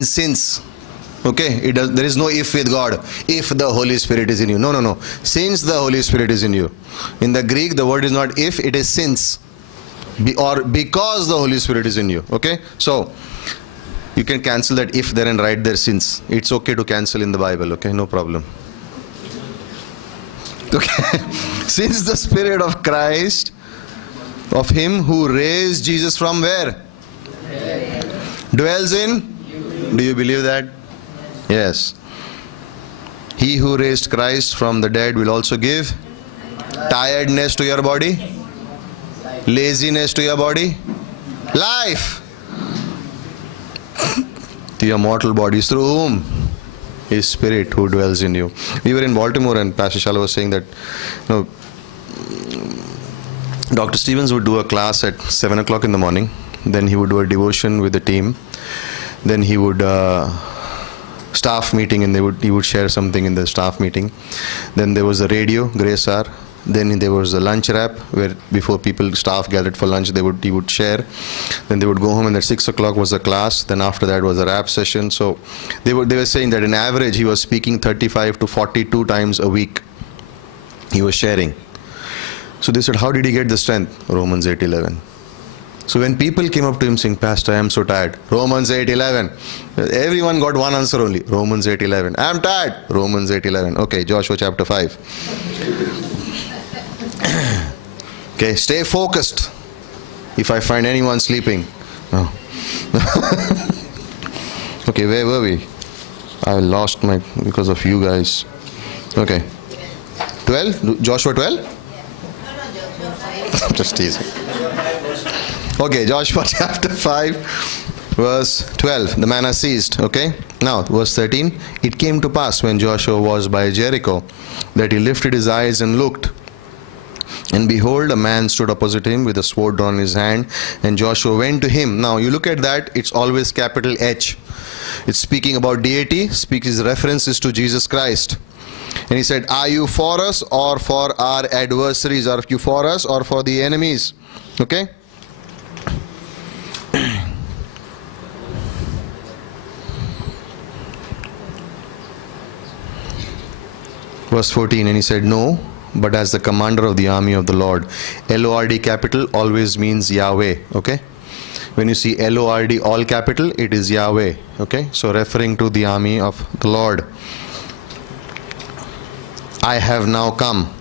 since. Okay, there is no if with God. If the Holy Spirit is in you. No, no, no. Since the Holy Spirit is in you. In the Greek, the word is not if, it is since. Or because the Holy Spirit is in you. Okay, so you can cancel that if there and write there since. It's okay to cancel in the Bible. Okay, no problem. Okay, since the Spirit of Christ, of Him who raised Jesus from where? Dwells in? Do you believe that? Yes. He who raised Christ from the dead will also give tiredness to your body, laziness to your body, life to your mortal bodies, through whom? His Spirit who dwells in you. We were in Baltimore and Pastor Shala was saying that, you know, Dr. Stevens would do a class at 7 o'clock in the morning. Then he would do a devotion with the team. Then he would staff meeting, and he would share something in the staff meeting. Then there was a radio, Grace Hour. Then there was a lunch wrap where before staff gathered for lunch, he would share. Then they would go home, and at 6 o'clock was a class. Then after that was a rap session. So they were saying that in average he was speaking 35 to 42 times a week. He was sharing. So they said, how did he get the strength? Romans 8:11. So when people came up to him saying, Pastor, I am so tired. Romans 8:11. Everyone got one answer only. Romans 8:11. I am tired. Romans 8:11. Okay, Joshua chapter 5. Okay, stay focused. If I find anyone sleeping. No. Okay, where were we? I lost because of you guys. Okay. 12? Joshua 12? Just teasing. Okay, Joshua chapter 5, verse 12. The manna ceased. Okay. Now, verse 13. It came to pass when Joshua was by Jericho that he lifted his eyes and looked. And behold, a man stood opposite him with a sword drawn in his hand. And Joshua went to him. Now, you look at that. It's always capital H. It's speaking about deity. His references to Jesus Christ. And he said, are you for us or for our adversaries? Are you for us or for the enemies? Okay. Verse 14, and he said, no, but as the commander of the army of the Lord. L-O-R-D capital always means Yahweh. Okay. When you see L-O-R-D all capital, it is Yahweh. Okay. So referring to the army of the Lord. I have now come.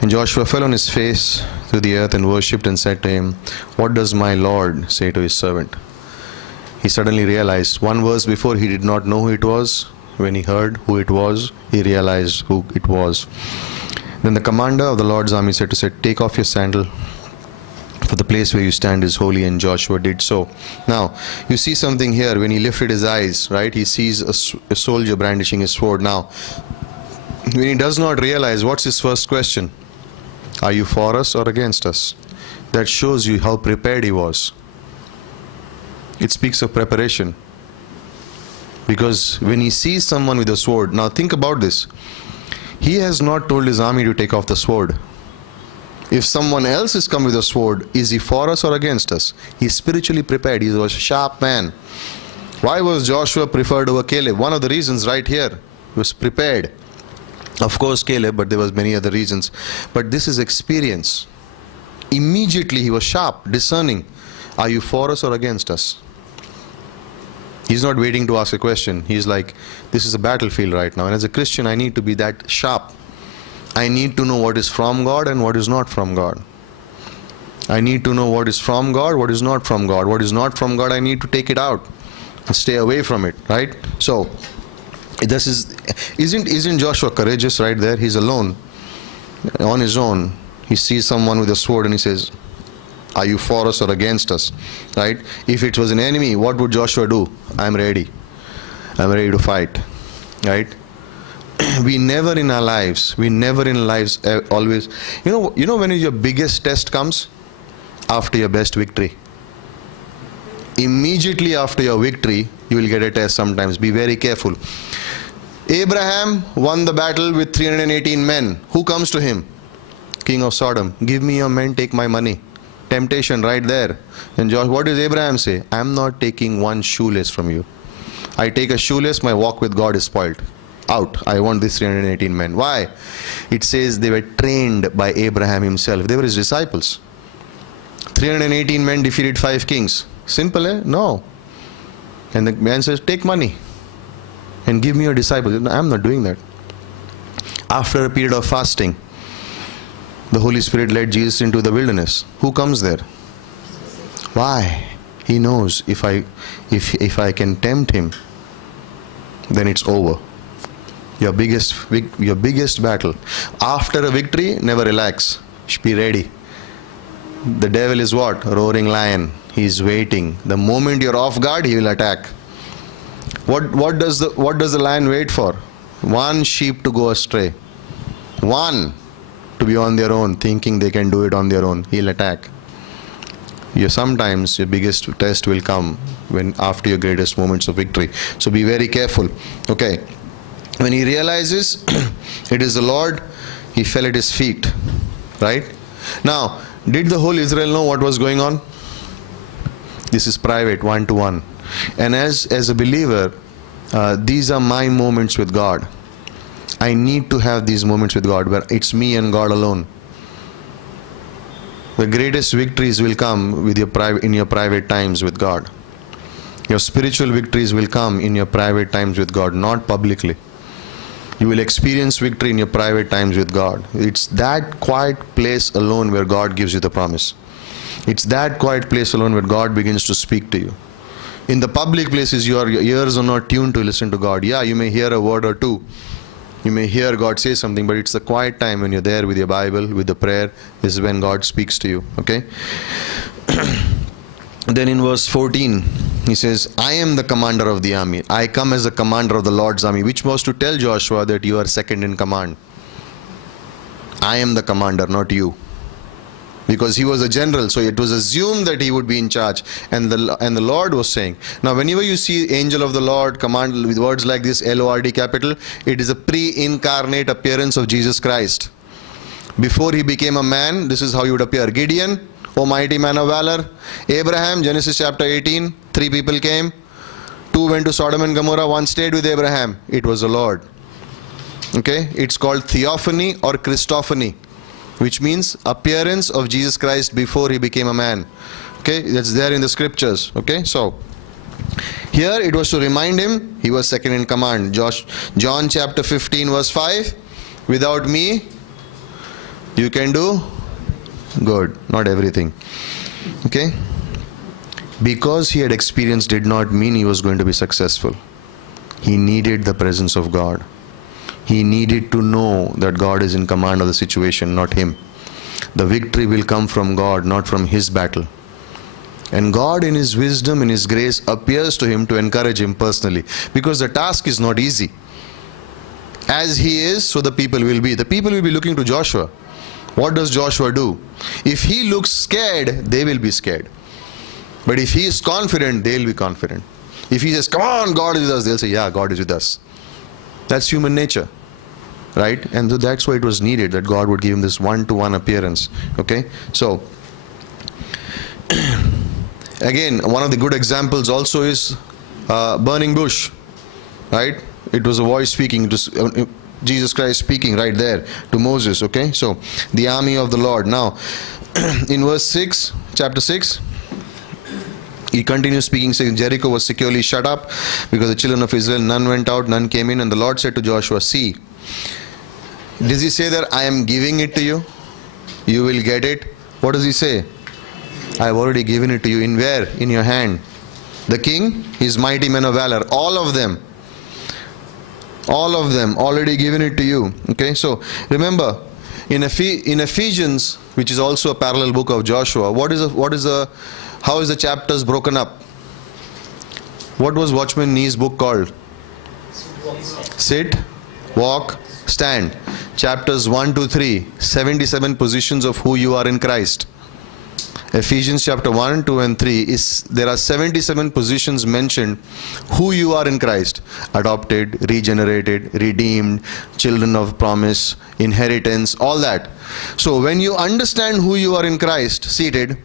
And Joshua fell on his face to the earth and worshipped and said to him, what does my Lord say to his servant? He suddenly realized, one verse before he did not know who it was. When he heard who it was, he realized who it was. Then the commander of the Lord's army said to take off your sandal, for the place where you stand is holy. And Joshua did so. Now, you see something here. When he lifted his eyes, right, he sees a soldier brandishing his sword. Now, when he does not realize, what's his first question? Are you for us or against us? That shows you how prepared he was. It speaks of preparation. Because when he sees someone with a sword, now think about this. He has not told his army to take off the sword. If someone else is come with a sword, is he for us or against us? He's spiritually prepared. He was a sharp man. Why was Joshua preferred over Caleb? One of the reasons right here. He was prepared. Of course Caleb, but there was many other reasons. But this is experience. Immediately he was sharp, discerning. Are you for us or against us? He's not waiting to ask a question. He's like, this is a battlefield right now. And as a Christian, I need to be that sharp. I need to know what is from God and what is not from God. I need to know what is from God, what is not from God. What is not from God, I need to take it out and stay away from it, right? So, this isn't Joshua courageous right there? He's alone, on his own. He sees someone with a sword and he says, are you for us or against us? Right? If it was an enemy, what would Joshua do? I'm ready. I'm ready to fight. Right? We never in our lives always, you know when your biggest test comes? After your best victory. Immediately after your victory, you will get a test sometimes. Be very careful. Abraham won the battle with 318 men. Who comes to him? King of Sodom. Give me your men, take my money. Temptation right there. And Josh, what does Abraham say? I am not taking one shoelace from you. I take a shoelace, my walk with God is spoiled. Out. I want these 318 men. Why? It says they were trained by Abraham himself. They were his disciples. 318 men defeated 5 kings. Simple, eh? No. And the man says, take money and give me your disciples. No, I'm not doing that. After a period of fasting, the Holy Spirit led Jesus into the wilderness. Who comes there? Why? He knows if I can tempt him, then it's over. Your biggest battle. After a victory, never relax. Be ready. The devil is what? Roaring lion. He is waiting. The moment you're off guard, he will attack. What does the lion wait for? One sheep to go astray. One to be on their own, thinking they can do it on their own. He'll attack. Sometimes your biggest test will come after your greatest moments of victory. So be very careful. Okay. When he realizes it is the Lord, he fell at his feet. Right? Now, did the whole Israel know what was going on? This is private, one-to-one. And as a believer, these are my moments with God. I need to have these moments with God where it's me and God alone. The greatest victories will come in your private times with God. Your spiritual victories will come in your private times with God, not publicly. You will experience victory in your private times with God. It's that quiet place alone where God gives you the promise. It's that quiet place alone where God begins to speak to you. In the public places, your ears are not tuned to listen to God. Yeah, you may hear a word or two. You may hear God say something, but it's the quiet time when you're there with your Bible, with the prayer, is when God speaks to you. Okay? Then in verse 14, he says, I am the commander of the army. I come as the commander of the Lord's army, which was to tell Joshua that you are second in command. I am the commander, not you. Because he was a general, so it was assumed that he would be in charge. And the Lord was saying. Now, whenever you see angel of the Lord command with words like this, Lord capital, it is a pre-incarnate appearance of Jesus Christ. Before he became a man, this is how he would appear. Gideon, O mighty man of valor. Abraham, Genesis chapter 18, 3 people came. 2 went to Sodom and Gomorrah, 1 stayed with Abraham. It was the Lord. Okay, it's called theophany or Christophany, which means appearance of Jesus Christ before he became a man. Okay, that's there in the scriptures. Okay, so here it was to remind him he was second in command. John chapter 15 verse 5, without me you can do good, not everything. Okay, because he had experience did not mean he was going to be successful. He needed the presence of God. He needed to know that God is in command of the situation, not him. The victory will come from God, not from his battle. And God in his wisdom, in his grace, appears to him to encourage him personally. Because the task is not easy. As he is, so the people will be. The people will be looking to Joshua. What does Joshua do? If he looks scared, they will be scared. But if he is confident, they'll be confident. If he says, come on, God is with us, they'll say, yeah, God is with us. That's human nature, right? And so that's why it was needed that God would give him this one-to-one appearance. Okay, so again, one of the good examples also is burning bush, right? It was a voice speaking. It was Jesus Christ speaking right there to Moses. Okay, so the army of the Lord. Now, in verse 6, chapter 6. He continues speaking, saying, Jericho was securely shut up because the children of Israel, none went out, none came in. And the Lord said to Joshua, see, does he say that I am giving it to you? You will get it. What does he say? I have already given it to you. In where? In your hand. The king, his mighty men of valor, all of them already given it to you. Okay, so remember, in Ephesians, which is also a parallel book of Joshua, how is the chapters broken up? What was Watchman Nee's book called? Sit, walk, stand. Chapters 1 to 3, 77 positions of who you are in Christ. Ephesians chapter 1, 2 and 3, there are 77 positions mentioned who you are in Christ. Adopted, regenerated, redeemed, children of promise, inheritance, all that. So when you understand who you are in Christ, seated,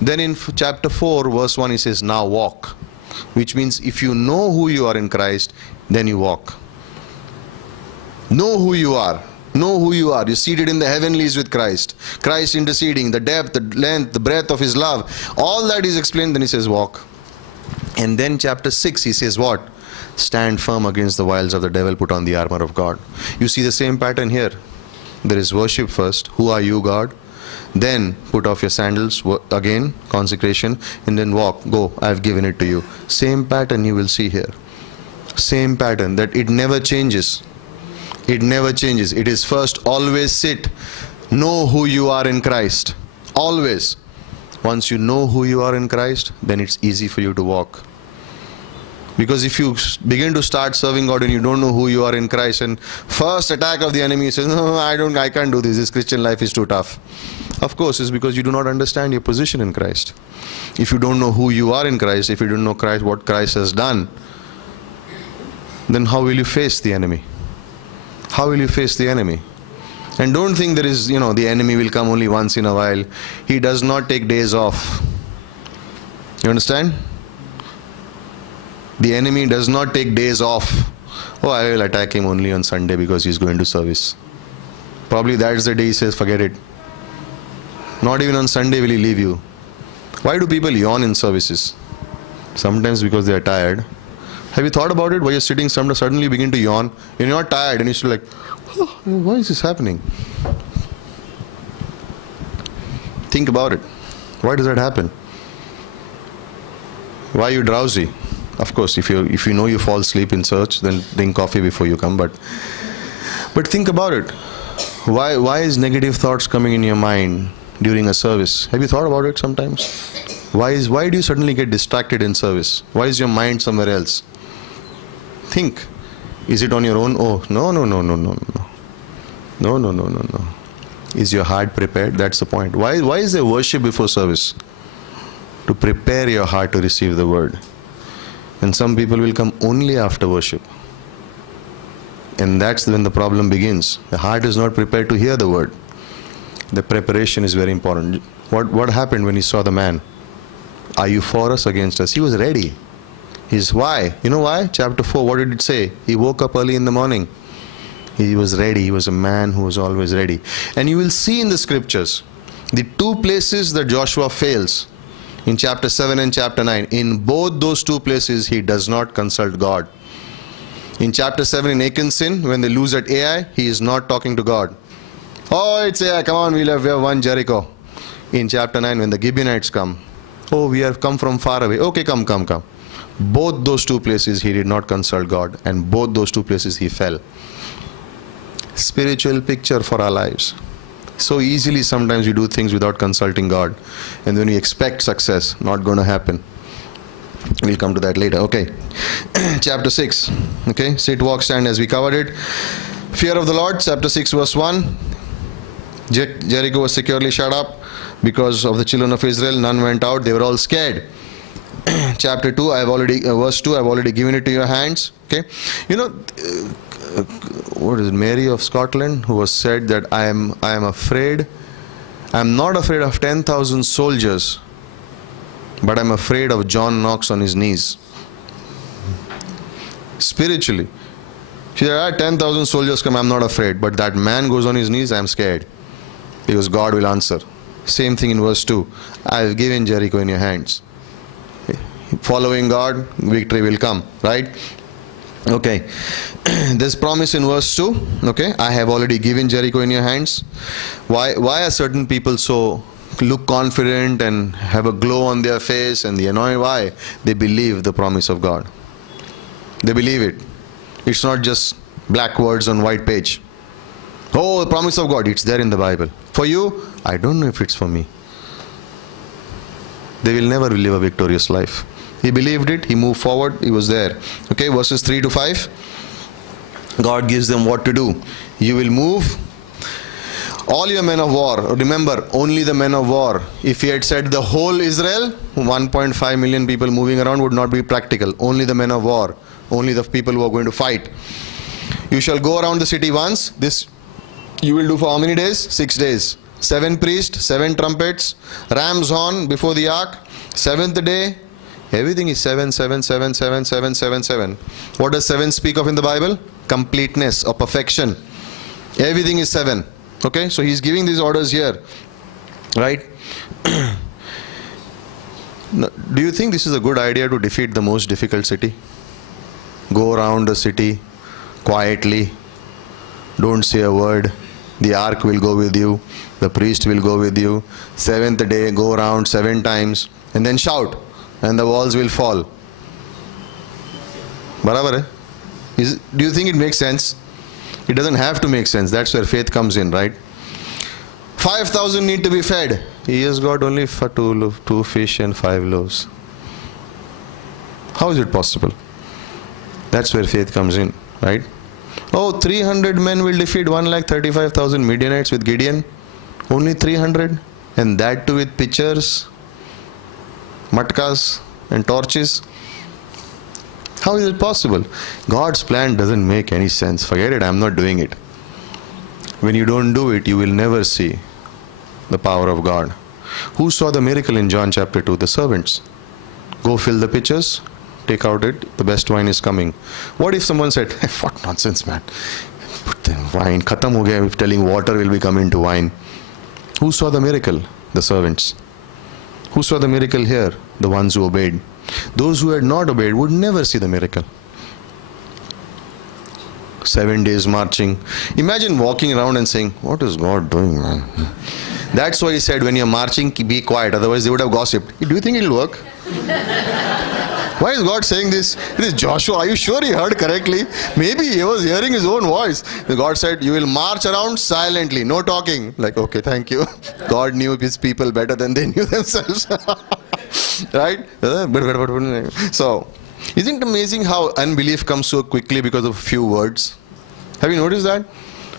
Then in chapter 4, verse 1, he says, now walk. Which means if you know who you are in Christ, then you walk. Know who you are. Know who you are. You're seated in the heavenlies with Christ. Christ interceding, the depth, the length, the breadth of his love. All that is explained. Then he says, walk. And then chapter 6, he says what? Stand firm against the wiles of the devil, put on the armor of God. You see the same pattern here. There is worship first. Who are you, God? Then put off your sandals, again consecration, and then walk. Go, I have given it to you. Same pattern you will see here. Same pattern, that it never changes. It never changes. It is first always sit. Know who you are in Christ. Always. Once you know who you are in Christ, then it's easy for you to walk. Because if you begin to start serving God and you don't know who you are in Christ, and first attack of the enemy says, no, I can't do this. This Christian life is too tough. Of course, it's because you do not understand your position in Christ. If you don't know who you are in Christ, if you don't know Christ, what Christ has done, then how will you face the enemy? How will you face the enemy? And don't think there is, the enemy will come only once in a while. He does not take days off. You understand? The enemy does not take days off. Oh, I will attack him only on Sunday because he's going to service. Probably that's the day he says, forget it. Not even on Sunday will he leave you. Why do people yawn in services? Sometimes because they are tired. Have you thought about it? Why you're sitting, suddenly you begin to yawn, and you're not tired, and you're still like, oh, why is this happening? Think about it. Why does that happen? Why are you drowsy? Of course, if you know you fall asleep in church, then drink coffee before you come. But think about it. Why is negative thoughts coming in your mind during a service? Have you thought about it sometimes? Why do you suddenly get distracted in service? Why is your mind somewhere else? Think. Is it on your own? Oh, no. No. Is your heart prepared? That's the point. Why is there worship before service? To prepare your heart to receive the word. And some people will come only after worship. And that's when the problem begins. The heart is not prepared to hear the word. The preparation is very important. What happened when he saw the man? Are you for us, against us? He was ready. Why? You know why? Chapter 4, what did it say? He woke up early in the morning. He was ready. He was a man who was always ready. And you will see in the scriptures, the two places that Joshua fails, in chapter 7 and chapter 9, in both those two places, he does not consult God. In chapter 7, in Achan's sin, when they lose at Ai, he is not talking to God. Oh, it's Ai, come on, we have won Jericho. In chapter 9, when the Gibeonites come, oh, we have come from far away. Okay, come. Both those two places he did not consult God, and both those two places he fell. Spiritual picture for our lives. So easily sometimes we do things without consulting God, and then we expect success. Not going to happen. We'll come to that later. Okay. Chapter 6. Okay. Sit, walk, stand, as we covered it. Fear of the Lord. Chapter 6 verse 1. Jericho was securely shut up because of the children of Israel. None went out. They were all scared. Chapter 2, verse 2, I've already given it to your hands. Okay. What is it? Mary of Scotland, who was said that I am afraid. I am not afraid of 10,000 soldiers, but I'm afraid of John Knox on his knees. Spiritually. She said, 10,000 soldiers come, I'm not afraid. But that man goes on his knees, I'm scared. Because God will answer. Same thing in verse 2. I've given Jericho in your hands. Following God, victory will come. Right? Okay. This promise in verse 2. Okay. I have already given Jericho in your hands. Why are certain people so look confident and have a glow on their face and the anointing? Why? They believe the promise of God. They believe it. It's not just black words on white page. Oh, the promise of God, it's there in the Bible. For you, I don't know if it's for me. They will never live a victorious life. He believed it, he moved forward, he was there. Okay, verses 3 to 5. God gives them what to do. You will move. All your men of war, remember, only the men of war. If he had said the whole Israel, 1.5 million people moving around would not be practical. Only the men of war. Only the people who are going to fight. You shall go around the city once. This you will do for how many days? 6 days. 7 priests, 7 trumpets, ram's horn before the ark, 7th day. Everything is 7, 7, 7, 7, 7, 7, 7. What does 7 speak of in the Bible? Completeness or perfection. Everything is 7. Okay, so he's giving these orders here, right? Do you think this is a good idea to defeat the most difficult city? Go around the city quietly, don't say a word. The ark will go with you, the priest will go with you. 7th day, go around 7 times and then shout, and the walls will fall. Barabar hai? Do you think it makes sense? It doesn't have to make sense. That's where faith comes in, right? 5,000 need to be fed. He has got only 2 fish and 5 loaves. How is it possible? That's where faith comes in, right? Oh, 300 men will defeat 135,000 Midianites with Gideon. Only 300? And that too with pitchers, matkas and torches. How is it possible? God's plan doesn't make any sense. Forget it, I'm not doing it. When you don't do it, you will never see the power of God. Who saw the miracle in John chapter 2? The servants. Go fill the pitchers, take out it, the best wine is coming. What if someone said, what nonsense, man. Put the wine, khatam ho gaya, telling water will become into wine. Who saw the miracle? The servants. Who saw the miracle here? The ones who obeyed. Those who had not obeyed would never see the miracle. 7 days marching. Imagine walking around and saying, what is God doing, man? That's why he said, when you're marching, be quiet. Otherwise they would have gossiped. Do you think it'll work? Why is God saying this? It is Joshua. Are you sure he heard correctly? Maybe he was hearing his own voice. God said, you will march around silently, no talking. Like, okay, thank you. God knew his people better than they knew themselves. Right? So, isn't it amazing how unbelief comes so quickly because of a few words? Have you noticed that?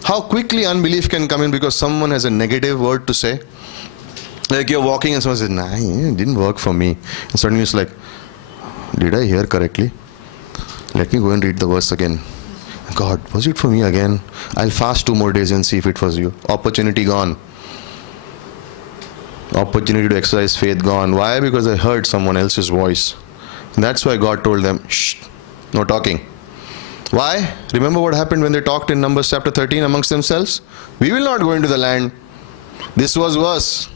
How quickly unbelief can come in because someone has a negative word to say. Like you're walking and someone says, nah, it didn't work for me. And suddenly it's like, did I hear correctly? Let me go and read the verse again. God, was it for me again? I'll fast 2 more days and see if it was you. Opportunity gone. Opportunity to exercise faith gone. Why? Because I heard someone else's voice. And that's why God told them, shh, no talking. Why? Remember what happened when they talked in Numbers chapter 13 amongst themselves? We will not go into the land. This was worse.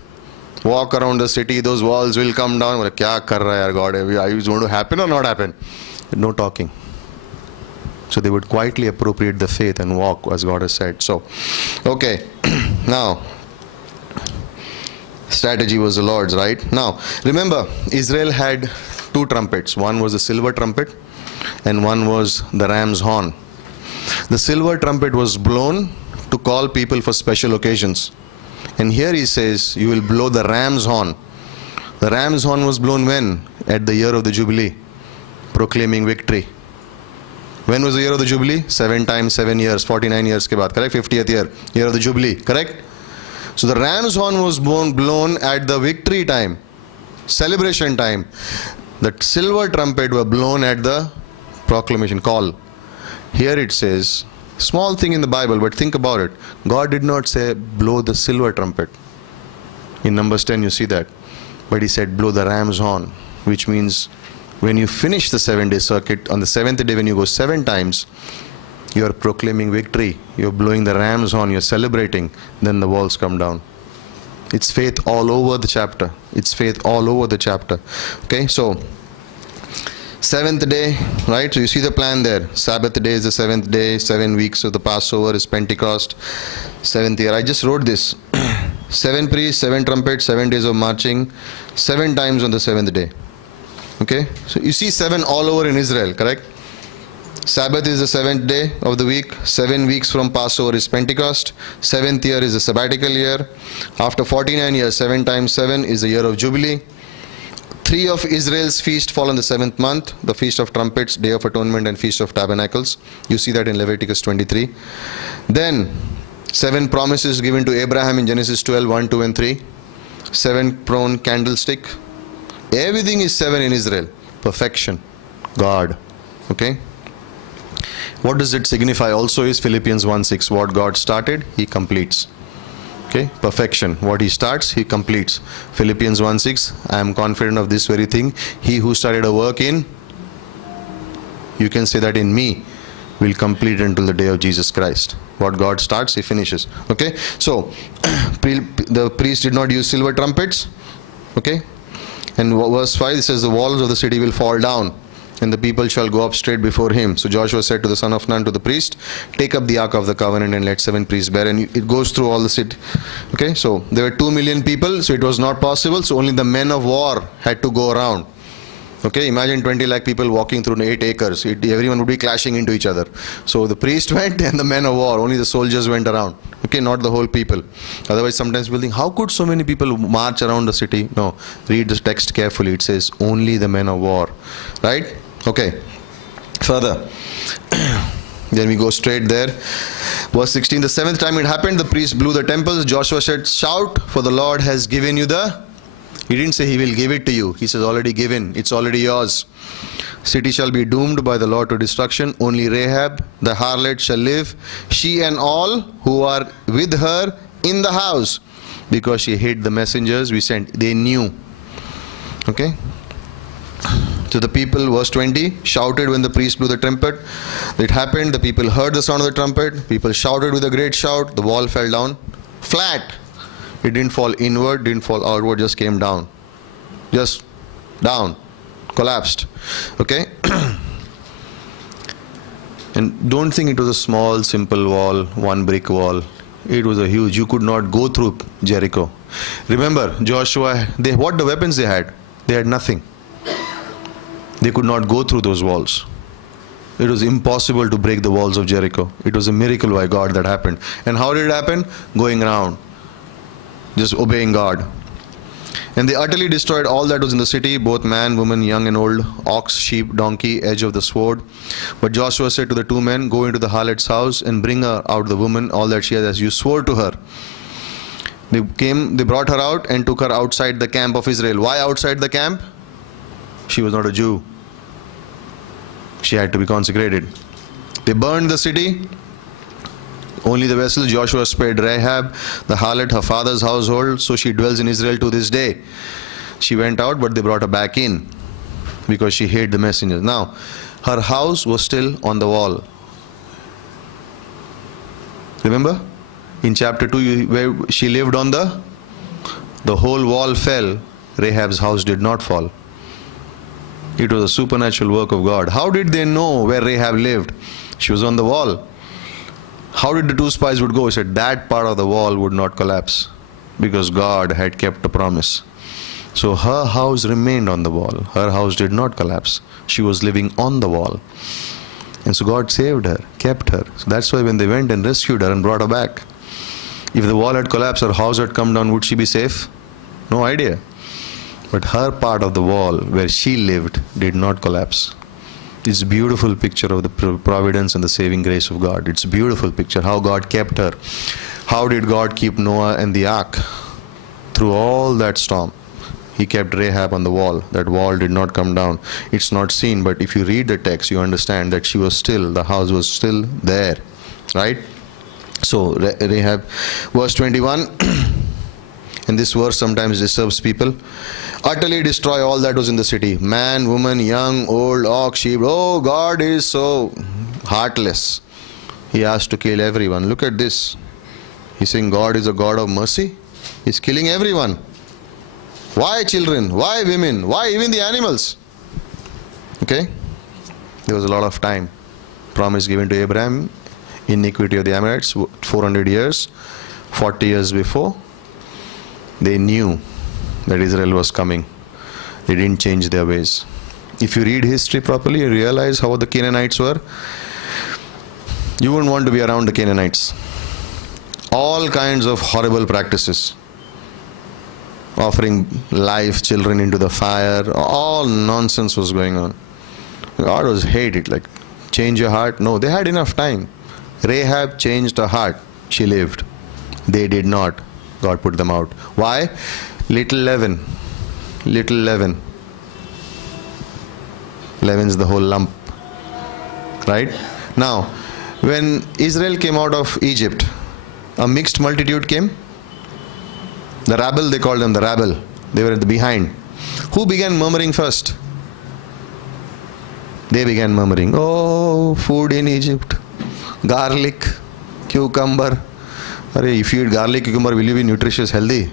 Walk around the city, those walls will come down. Kya kar raha hai God? Are you going to happen or not happen? No talking. So they would quietly appropriate the faith and walk as God has said. So, okay. Now, strategy was the Lord's, right? Now, remember, Israel had 2 trumpets. One was the silver trumpet and one was the ram's horn. The silver trumpet was blown to call people for special occasions. And here he says, you will blow the ram's horn. The ram's horn was blown when? At the year of the Jubilee, proclaiming victory. When was the year of the Jubilee? 7 times 7 years, 49 years ke baad, correct? 50th year of the Jubilee, correct? So the ram's horn was blown at the victory time, celebration time. The silver trumpet were blown at the proclamation call. Here it says, small thing in the Bible, but think about it. God did not say, blow the silver trumpet. In Numbers 10, you see that. But he said, blow the ram's horn, which means when you finish the 7-day circuit, on the 7th day when you go 7 times, you are proclaiming victory. You're blowing the ram's horn, you're celebrating. Then the walls come down. It's faith all over the chapter. It's faith all over the chapter. Okay, so 7th day, right? So you see the plan there. Sabbath day is the 7th day. 7 weeks of the Passover is Pentecost. 7th year. I just wrote this. 7 priests, 7 trumpets, 7 days of marching, 7 times on the 7th day. Okay? So you see 7 all over in Israel, correct? Sabbath is the 7th day of the week. 7 weeks from Passover is Pentecost. 7th year is the sabbatical year. After 49 years, 7 times 7 is the year of Jubilee. 3 of Israel's feast fall in the 7th month, the Feast of Trumpets, Day of Atonement, and Feast of Tabernacles. You see that in Leviticus 23. Then 7 promises given to Abraham in Genesis 12, 1, 2, and 3. 7 prone candlestick. Everything is 7 in Israel. Perfection. God. Okay. What does it signify? Also is Philippians 1:6. What God started, He completes. Okay, perfection. What he starts, he completes. Philippians 1:6, I am confident of this very thing. He who started a work in, you can say that in me, will complete until the day of Jesus Christ. What God starts, he finishes. Okay, so the priest did not use silver trumpets. Okay, and verse 5 says, the walls of the city will fall down, and the people shall go up straight before him. So Joshua said to the son of Nun, to the priest, take up the ark of the covenant and let 7 priests bear. And it goes through all the city. Okay, so there were 2 million people, so it was not possible. So only the men of war had to go around. Okay, imagine 20 lakh people walking through 8 acres. Everyone would be clashing into each other. So the priest went and the men of war, only the soldiers went around. Okay, not the whole people. Otherwise, sometimes people think, how could so many people march around the city? No, read the text carefully. It says only the men of war. Right? Okay, further. Then we go straight there. Verse 16, the 7th time it happened, the priest blew the temples. Joshua said, shout, for the Lord has given you the... He didn't say he will give it to you. He says already given. It's already yours. City shall be doomed by the Lord to destruction. Only Rahab, the harlot, shall live, she and all who are with her in the house, because she hid the messengers we sent. They knew. Okay. So the people, verse 20, shouted when the priest blew the trumpet. It happened. The people heard the sound of the trumpet. People shouted with a great shout. The wall fell down flat. It didn't fall inward, didn't fall outward, just came down. Just down. Collapsed. Okay? And don't think it was a small, simple wall, 1 brick wall. It was a huge. You could not go through Jericho. Remember, Joshua, what the weapons they had? They had nothing. They could not go through those walls. It was impossible to break the walls of Jericho. It was a miracle by God that happened. And how did it happen? Going around. Just obeying God. And they utterly destroyed all that was in the city, both man, woman, young and old, ox, sheep, donkey, edge of the sword. But Joshua said to the 2 men, go into the harlot's house and bring her out the woman, all that she has, as you swore to her. They brought her out and took her outside the camp of Israel. Why outside the camp? She was not a Jew. She had to be consecrated. They burned the city. Only the vessels. Joshua spared Rahab, the harlot, her father's household, so she dwells in Israel to this day. She went out, but they brought her back in because she hid the messengers. Now, her house was still on the wall. Remember? In chapter 2, where she lived on the whole wall fell. Rahab's house did not fall. It was a supernatural work of God. How did they know where Rahab lived? She was on the wall. How did the 2 spies would go? He said that part of the wall would not collapse because God had kept a promise. So her house remained on the wall. Her house did not collapse. She was living on the wall. And so God saved her, kept her. So that's why when they went and rescued her and brought her back, if the wall had collapsed, her house had come down, would she be safe? No idea. But her part of the wall where she lived did not collapse. It's a beautiful picture of the providence and the saving grace of God. It's a beautiful picture how God kept her. How did God keep Noah and the ark through all that storm? He kept Rahab on the wall. That wall did not come down. It's not seen, but if you read the text, you understand that she was still, the house was still there. Right? So Rahab, verse 21, and this verse sometimes disturbs people. Utterly destroy all that was in the city. Man, woman, young, old, ox, sheep. Oh, God is so heartless. He has to kill everyone. Look at this. He's saying God is a God of mercy. He's killing everyone. Why children? Why women? Why even the animals? Okay. There was a lot of time. Promise given to Abraham. Iniquity of the Amorites. 400 years. 40 years before. They knew that Israel was coming. They didn't change their ways. If you read history properly, you realize how the Canaanites were. You wouldn't want to be around the Canaanites. All kinds of horrible practices. Offering live children into the fire. All nonsense was going on. God was hated. Like, change your heart. No, they had enough time. Rahab changed her heart. She lived. They did not. God put them out. Why? Little leaven. Little leaven. Leaven's the whole lump. Right? Now, when Israel came out of Egypt, a mixed multitude came. The rabble, they called them the rabble. They were at the behind. Who began murmuring first? They began murmuring, oh, food in Egypt, garlic, cucumber. If you eat garlic, cucumber, will you be nutritious, healthy?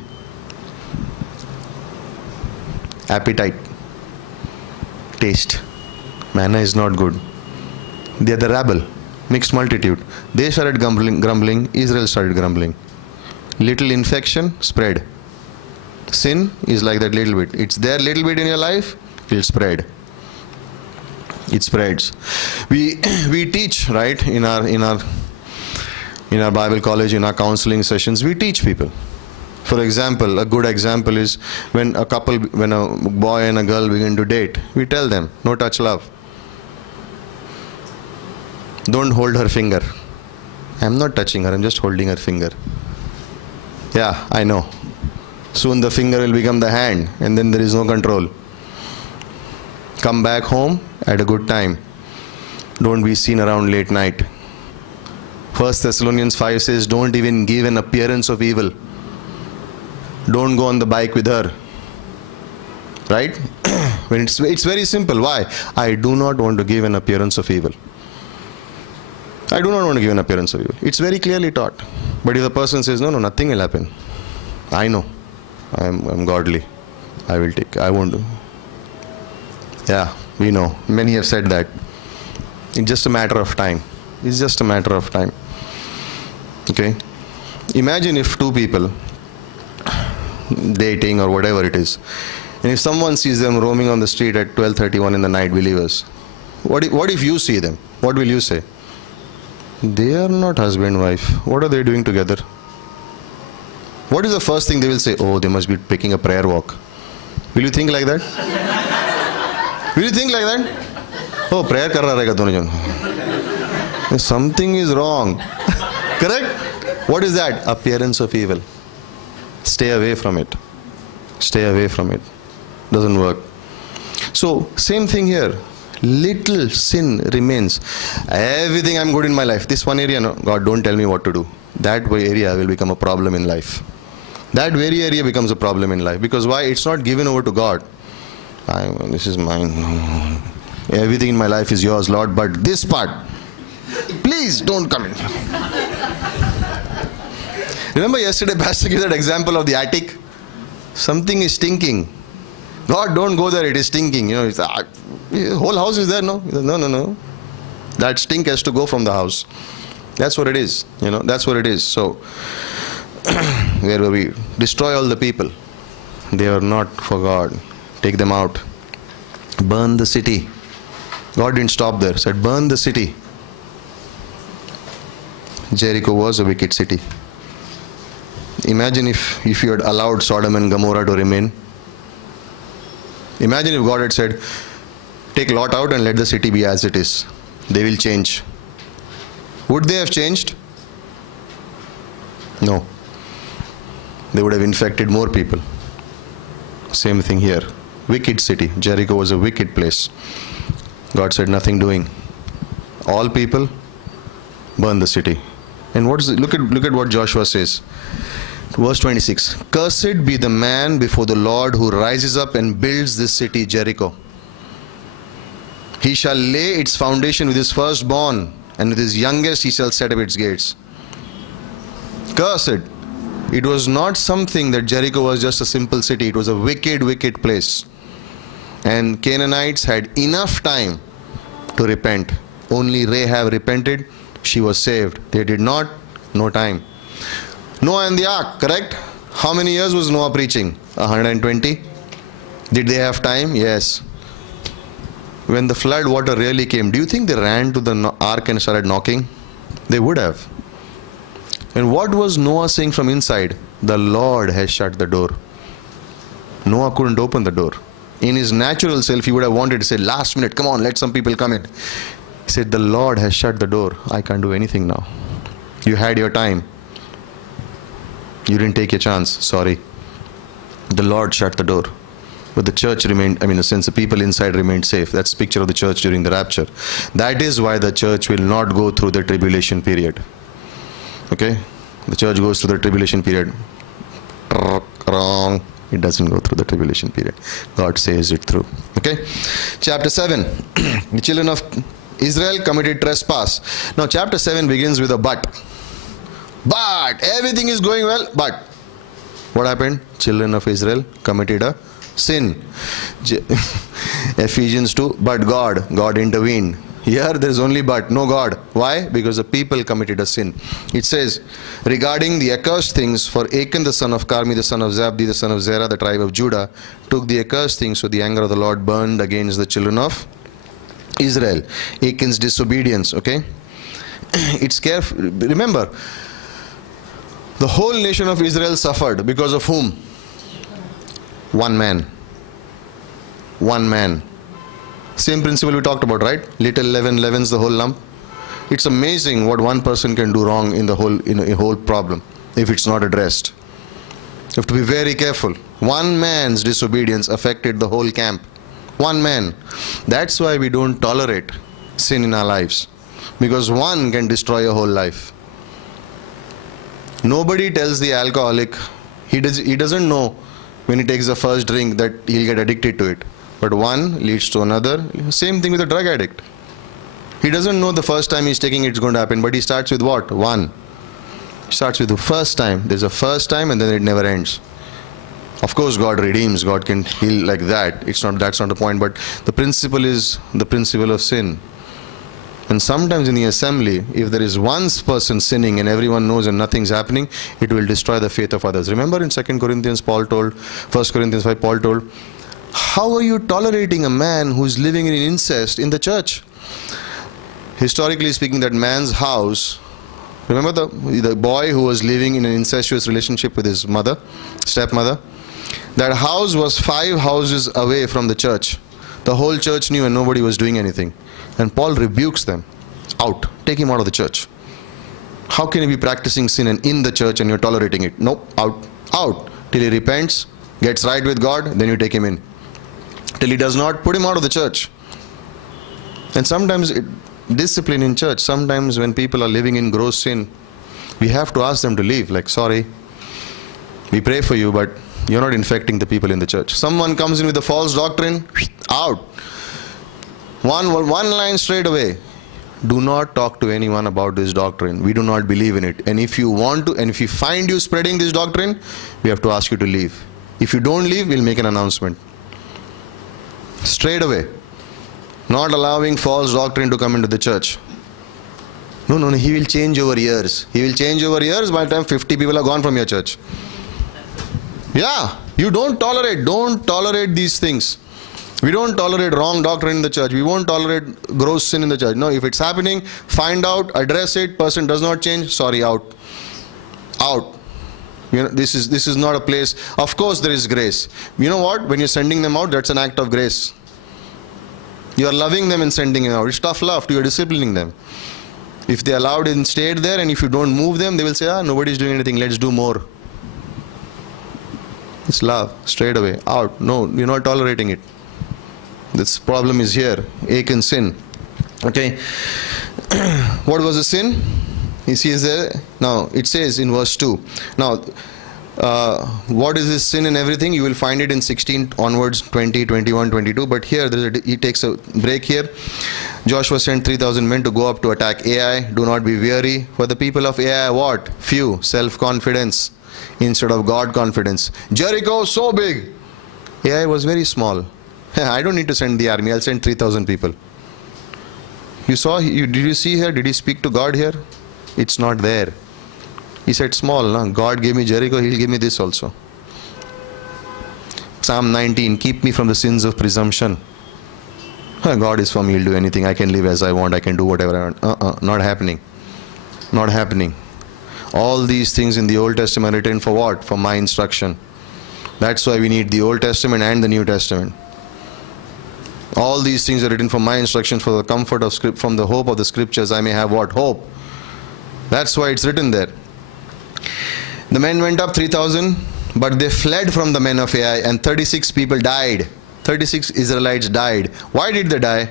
Appetite, taste. Manna is not good. They are the rabble, mixed multitude. They started grumbling, Israel started grumbling. Little infection, spread. Sin is like that little bit. It's there little bit in your life, it will spread. It spreads. We teach, right, in our Bible college, in our counseling sessions, we teach people. For example, a good example is when a boy and a girl begin to date, we tell them, no touch love. Don't hold her finger. I'm not touching her, I'm just holding her finger. Yeah, I know. Soon the finger will become the hand, and then there is no control. Come back home at a good time. Don't be seen around late night. 1 Thessalonians 5 says, don't even give an appearance of evil. Don't go on the bike with her. Right? When it's very simple. Why? I do not want to give an appearance of evil. I do not want to give an appearance of evil. It's very clearly taught. But if the person says, no, nothing will happen. I know. I'm godly. I won't do. Yeah, we know. Many have said that. It's just a matter of time. It's just a matter of time. Okay? Imagine if two people dating or whatever it is, and if someone sees them roaming on the street at 12:31 in the night, believers, what if you see them? What will you say? They are not husband and wife. What are they doing together? What is the first thing they will say? Oh, they must be taking a prayer walk. Will you think like that? Will you think like that? Oh, prayer kar raha rahega dono jan. Something is wrong. Correct? What is that? Appearance of evil. Stay away from it. Stay away from it. Doesn't work. So, same thing here. Little sin remains. Everything I'm good in my life. This one area, no, God, don't tell me what to do. That area will become a problem in life. That very area becomes a problem in life. Because why? It's not given over to God. This is mine. Everything in my life is yours, Lord, but this part, please don't come in. Remember yesterday Pastor gave that example of the attic? Something is stinking. God, don't go there, it is stinking. It's, the whole house is there, no? No. That stink has to go from the house. That's what it is. That's what it is. So, where were we? Destroy all the people. They are not for God. Take them out. Burn the city. God didn't stop there. Said, burn the city. Jericho was a wicked city. Imagine if you had allowed Sodom and Gomorrah to remain. Imagine if God had said, take Lot out and let the city be as it is. They will change. Would they have changed? No. They would have infected more people. Same thing here. Wicked city. Jericho was a wicked place. God said, nothing doing. All people, burn the city. And what is it? Look at what Joshua says. Verse 26. Cursed be the man before the Lord who rises up and builds this city, Jericho. He shall lay its foundation with his firstborn, and with his youngest he shall set up its gates. Cursed. It was not something that Jericho was just a simple city. It was a wicked, wicked place. And Canaanites had enough time to repent. Only Rahab repented. She was saved. They did not. No time. Noah and the ark, correct? How many years was Noah preaching? 120. Did they have time? Yes. When the flood water really came, do you think they ran to the ark and started knocking? They would have. And what was Noah saying from inside? The Lord has shut the door. Noah couldn't open the door. In his natural self, he would have wanted to say, last minute, come on, let some people come in. He said, the Lord has shut the door. I can't do anything now. You had your time. You didn't take your chance. Sorry. The Lord shut the door. But the church remained, the people inside remained safe. That's a picture of the church during the rapture. That is why the church will not go through the tribulation period. Okay? The church goes through the tribulation period. Wrong. It doesn't go through the tribulation period. God saves it through. Okay. Chapter 7. The children of Israel committed trespass. Now chapter 7 begins with a but. But everything is going well, but what happened? Children of Israel committed a sin. Ephesians 2, but God intervened. Here there is only but, no God. Why? Because the people committed a sin. It says, regarding the accursed things, for Achan the son of Carmi, the son of Zabdi, the son of Zerah, the tribe of Judah, took the accursed things, so the anger of the Lord burned against the children of Israel. Achan's disobedience, okay? It's careful. Remember, the whole nation of Israel suffered because of whom? One man. One man. Same principle we talked about, right? Little leaven leavens the whole lump. It's amazing what one person can do wrong in a whole problem if it's not addressed. You have to be very careful. One man's disobedience affected the whole camp. One man. That's why we don't tolerate sin in our lives, because one can destroy a whole life. Nobody tells the alcoholic, he doesn't know when he takes the first drink that he'll get addicted to it. But one leads to another. Same thing with a drug addict. He doesn't know the first time he's taking it's going to happen, but he starts with what? One. He starts with the first time. There's a first time and then it never ends. Of course God redeems, God can heal like that. That's not the point, but the principle is the principle of sin. And sometimes in the assembly, if there is one person sinning and everyone knows and nothing's happening, it will destroy the faith of others. Remember in 2 Corinthians, 1 Corinthians 5, Paul told, how are you tolerating a man who's living in incest in the church? Historically speaking, that man's house, remember the boy who was living in an incestuous relationship with his mother, stepmother? That house was 5 houses away from the church. The whole church knew and nobody was doing anything. And Paul rebukes them. Out. Take him out of the church. How can he be practicing sin and in the church and you're tolerating it? Nope. Out. Out. Till he repents, gets right with God, then you take him in. Till he does not, put him out of the church. And sometimes discipline in church, sometimes when people are living in gross sin, we have to ask them to leave. Like, sorry, we pray for you, but you're not infecting the people in the church. Someone comes in with a false doctrine, out. One line straight away. Do not talk to anyone about this doctrine. We do not believe in it. And if you want to, and if we find you spreading this doctrine, we have to ask you to leave. If you don't leave, we'll make an announcement. Straight away. Not allowing false doctrine to come into the church. No, he will change over years. He will change over years by the time 50 people are gone from your church. Yeah, you don't tolerate these things. We don't tolerate wrong doctrine in the church. We won't tolerate gross sin in the church. No, if it's happening, find out, address it, person does not change, sorry, out. Out. You know, this is not a place. Of course there is grace. You know what? When you're sending them out, that's an act of grace. You are loving them and sending them out. It's tough love. You are disciplining them. If they allowed and stayed there, and if you don't move them, they will say, nobody's doing anything, let's do more. It's love. Straight away. Out. No, you're not tolerating it. This problem is here. Achan's sin. Okay. What was the sin? You see there. Now it says in verse 2. Now what is this sin and everything? You will find it in 16 onwards, 20, 21, 22. But here he takes a break here. Joshua sent 3,000 men to go up to attack Ai. Do not be weary. For the people of Ai, what? Few. Self-confidence instead of God confidence. Jericho so big. Ai was very small. I don't need to send the army. I'll send 3,000 people. Did you see here? Did he speak to God here? It's not there. He said small. No? God gave me Jericho. He'll give me this also. Psalm 19. Keep me from the sins of presumption. God is for me. He'll do anything. I can live as I want. I can do whatever I want. Not happening. Not happening. All these things in the Old Testament are written for what? For my instruction. That's why we need the Old Testament and the New Testament. All these things are written for my instruction, for the comfort of script, from the hope of the scriptures I may have what? Hope. That's why it's written there. The men went up 3,000, but they fled from the men of Ai, and 36 people died. 36 Israelites died. Why did they die?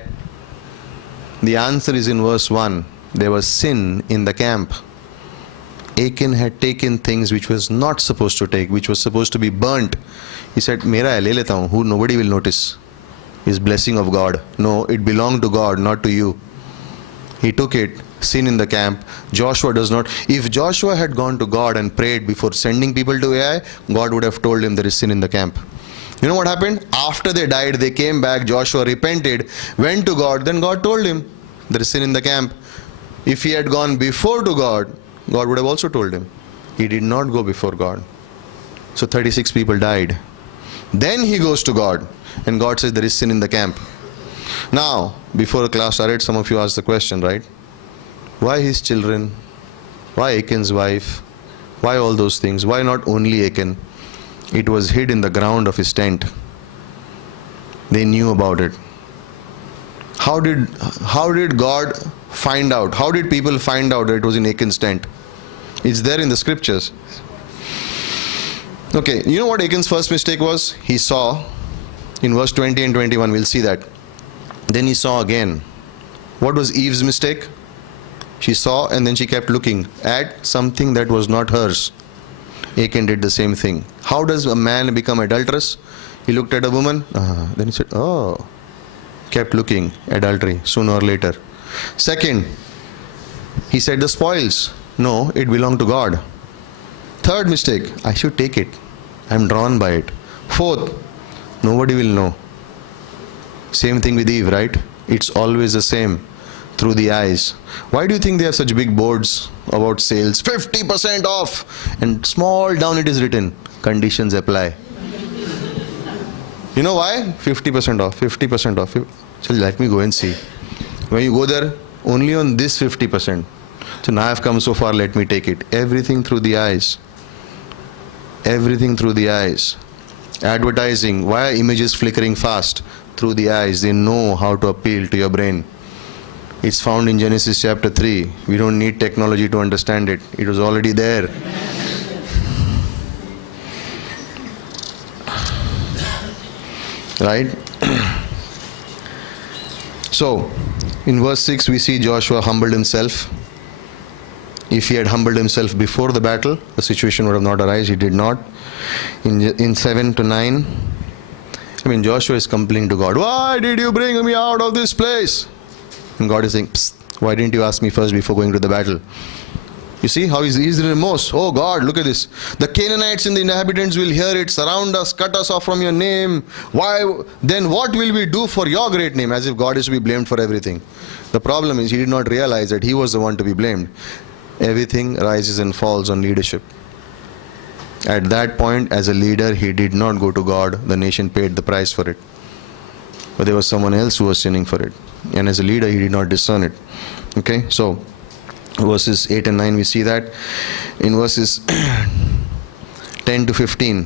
The answer is in verse 1. There was sin in the camp. Achan had taken things which was not supposed to take, which was supposed to be burnt. He said, Mera hai, le leta hu, who nobody will notice. His blessing of God. No, it belonged to God, not to you. He took it, sin in the camp. Joshua does not. If Joshua had gone to God and prayed before sending people to Ai, God would have told him there is sin in the camp. You know what happened? After they died, they came back, Joshua repented, went to God, then God told him, there is sin in the camp. If he had gone before to God, God would have also told him. He did not go before God. So 36 people died. Then he goes to God, and God says there is sin in the camp. Now, before the class started, some of you asked the question, right? Why his children? Why Achan's wife? Why all those things? Why not only Achan? It was hid in the ground of his tent. They knew about it. How did God find out? How did people find out that it was in Achan's tent? It's there in the scriptures. Okay, you know what Achan's first mistake was? He saw, in verse 20 and 21, we'll see that. Then he saw again. What was Eve's mistake? She saw and then she kept looking at something that was not hers. Achan did the same thing. How does a man become adulterous? He looked at a woman, then he said, oh, kept looking, adultery, sooner or later. Second, he said the spoils. No, it belonged to God. Third mistake, I should take it. I'm drawn by it. Fourth, nobody will know. Same thing with Eve, right? It's always the same, through the eyes. Why do you think they have such big boards about sales? 50% off! And small down it is written, conditions apply. You know why? 50% off, 50% off. So let me go and see. When you go there, only on this 50%. So now I've come so far, let me take it. Everything through the eyes. Everything through the eyes. Advertising, why are images flickering fast? Through the eyes. They know how to appeal to your brain. It's found in Genesis chapter 3. We don't need technology to understand it. It was already there. Right? So, in verse 6 we see Joshua humbled himself. If he had humbled himself before the battle, the situation would have not arisen. He did not. In 7 to 9, Joshua is complaining to God, why did you bring me out of this place? And God is saying, psst, why didn't you ask me first before going to the battle? You see how he's remorse. Oh God, look at this. The Canaanites and the inhabitants will hear it, surround us, cut us off from your name. Why? Then what will we do for your great name? As if God is to be blamed for everything. The problem is he did not realize that he was the one to be blamed. Everything rises and falls on leadership. At that point, as a leader, he did not go to God. The nation paid the price for it. But there was someone else who was sinning for it. And as a leader, he did not discern it. Okay, so verses 8 and 9, we see that. In verses 10 to 15,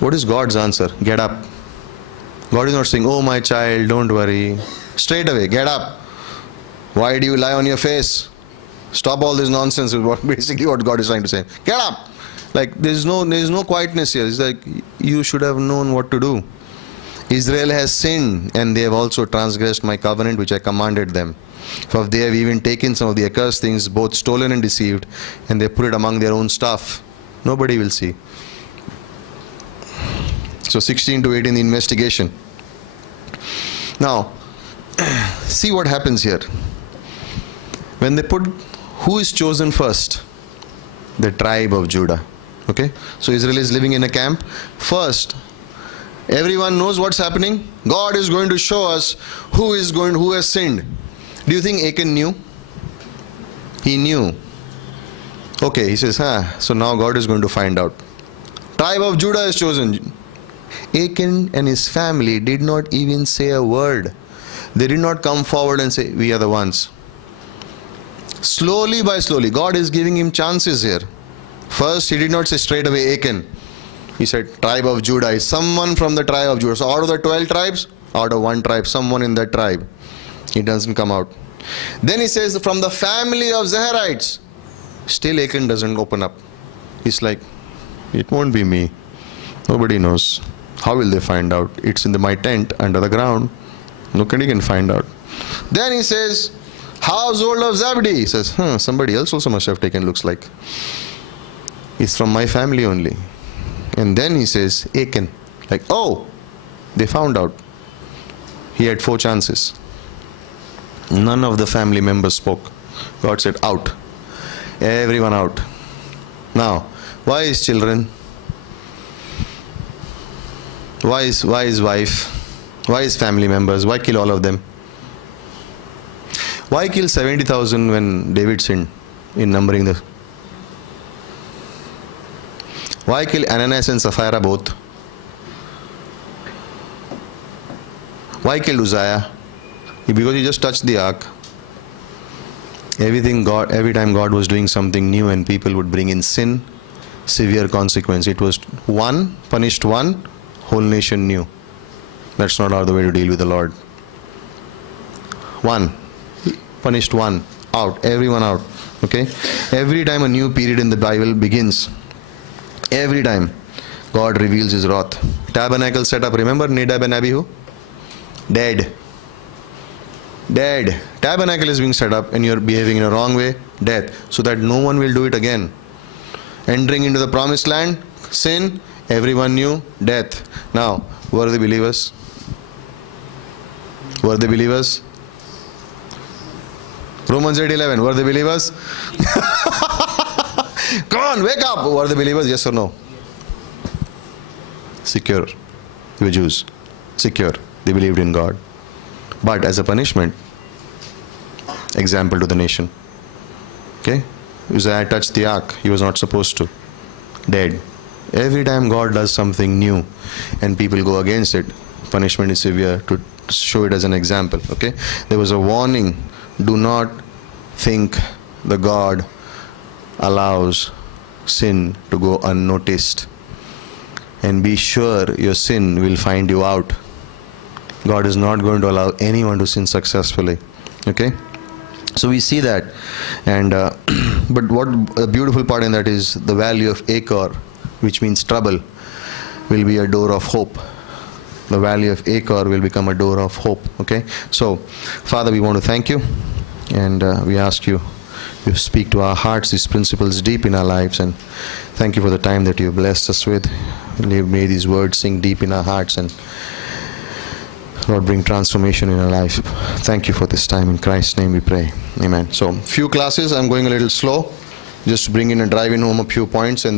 what is God's answer? Get up. God is not saying, oh my child, don't worry. Straight away, get up. Why do you lie on your face? Stop all this nonsense is basically what God is trying to say. Get up. Like there is no quietness here. It's like you should have known what to do. Israel has sinned, and they have also transgressed my covenant which I commanded them. For they have even taken some of the accursed things, both stolen and deceived, and they put it among their own stuff. Nobody will see. So 16 to 18, the investigation. Now, see what happens here. When they put, who is chosen first? The tribe of Judah. Okay? So Israel is living in a camp. First, everyone knows what's happening. God is going to show us who has sinned. Do you think Achan knew? He knew. Okay, he says, so now God is going to find out. Tribe of Judah is chosen. Achan and his family did not even say a word. They did not come forward and say, we are the ones. Slowly by slowly, God is giving him chances here. First, he did not say straight away Achan. He said, tribe of Judah is someone from the tribe of Judah. So out of the 12 tribes, out of one tribe, someone in that tribe. He doesn't come out. Then he says, from the family of Zaharites. Still Achan doesn't open up. He's like, it won't be me. Nobody knows. How will they find out? It's in my tent under the ground. Nobody can find out. Then he says, household of Zebedee. He says, somebody else also must have taken, looks like. It's from my family only. And then he says, Achan. Like, oh, they found out. He had 4 chances. None of the family members spoke. God said, out. Everyone out. Now, why is children? Why is wife? Why is family members? Why kill all of them? Why kill 70,000 when David sinned in numbering the... Why kill Ananias and Sapphira both? Why kill Uzziah? Because he just touched the ark. Every time God was doing something new and people would bring in sin, severe consequence. It was one, punished one, whole nation knew. That's not the way to deal with the Lord. One, punished one, out, everyone out. Okay? Every time a new period in the Bible begins, every time God reveals His wrath. Tabernacle set up, remember Nadab and Abihu? Dead. Dead. Tabernacle is being set up and you're behaving in a wrong way, death. So that no one will do it again. Entering into the promised land, sin, everyone knew, death. Now, were they believers? Were they believers? Romans 8:11, were they believers? Come on, wake up! Were they believers? Yes or no? Secure. They were Jews. Secure. They believed in God. But as a punishment, example to the nation. Okay? Uzziah touched the ark. He was not supposed to. Dead. Every time God does something new and people go against it, punishment is severe, to show it as an example. Okay? There was a warning. Do not think the God allows sin to go unnoticed. And be sure your sin will find you out. God is not going to allow anyone to sin successfully. Okay? So we see that. And but what a beautiful part in that is the value of Achor, which means trouble, will be a door of hope. The valley of Achor will become a door of hope. Okay? So, Father, we want to thank you. And we ask you to speak to our hearts these principles deep in our lives. And thank you for the time that you have blessed us with. May these words sink deep in our hearts and Lord, bring transformation in our life. Thank you for this time. In Christ's name we pray. Amen. So, few classes. I'm going a little slow. Just to bring in and drive in home a few points. And